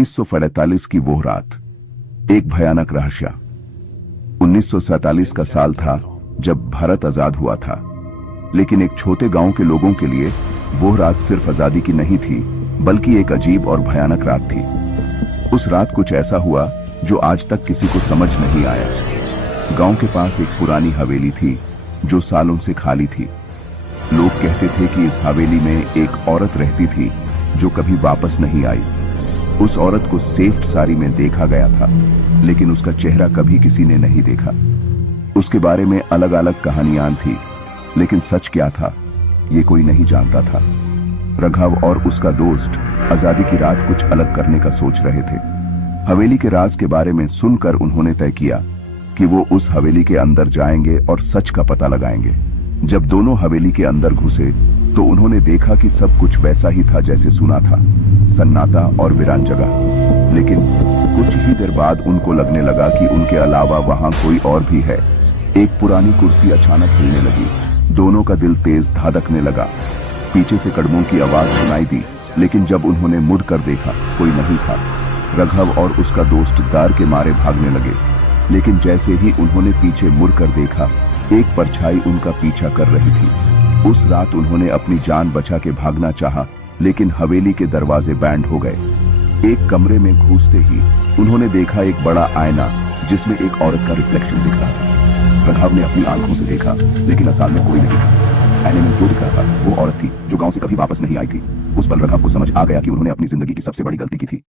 1945 की वो रात, एक भयानक रहस्य। 1947 का साल था जब भारत आजाद हुआ था, लेकिन एक छोटे गांव के लोगों के लिए वो रात सिर्फ आजादी की नहीं थी, बल्कि एक अजीब और भयानक रात थी। उस रात कुछ ऐसा हुआ जो आज तक किसी को समझ नहीं आया। गांव के पास एक पुरानी हवेली थी जो सालों से खाली थी। लोग कहते थे कि इस हवेली में एक औरत रहती थी जो कभी वापस नहीं आई। उस औरत को सेफ्ट साड़ी में देखा गया था, लेकिन उसका चेहरा कभी किसी ने नहीं देखा। उसके बारे में अलग अलग कहानियां थी, लेकिन सच क्या था ये कोई नहीं जानता था। राघव और उसका दोस्त आजादी की रात कुछ अलग करने का सोच रहे थे। हवेली के राज के बारे में सुनकर उन्होंने तय किया कि वो उस हवेली के अंदर जाएंगे और सच का पता लगाएंगे। जब दोनों हवेली के अंदर घुसे तो उन्होंने देखा कि सब कुछ वैसा ही था जैसे सुना था, सन्नाटा और वीरान जगह। लेकिन कुछ ही देर बाद उनको लगने लगा कि उनके अलावा वहां कोई और भी है। एक पुरानी कुर्सी अचानक हिलने लगी, दोनों का दिल तेज धड़कने लगा। पीछे से कदमों की आवाज सुनाई दी, लेकिन जब उन्होंने मुड़कर देखा कोई नहीं था। राघव और उसका दोस्त डर के मारे भागने लगे, लेकिन जैसे ही उन्होंने पीछे मुड़कर देखा, एक परछाई उनका पीछा कर रही थी। उस रात उन्होंने अपनी जान बचा के भागना चाहा, लेकिन हवेली के दरवाजे बैंड हो गए। एक कमरे में घुसते ही उन्होंने देखा एक बड़ा आईना जिसमें एक औरत का रिफ्लेक्शन दिख रहा था। राघव ने अपनी आंखों से देखा, लेकिन असल में कोई नहीं था। आईने में जो दिख रहा था वो औरत थी जो गांव से कभी वापस नहीं आई थी। उस पल राघव को समझ आ गया कि उन्होंने अपनी जिंदगी की सबसे बड़ी गलती की थी।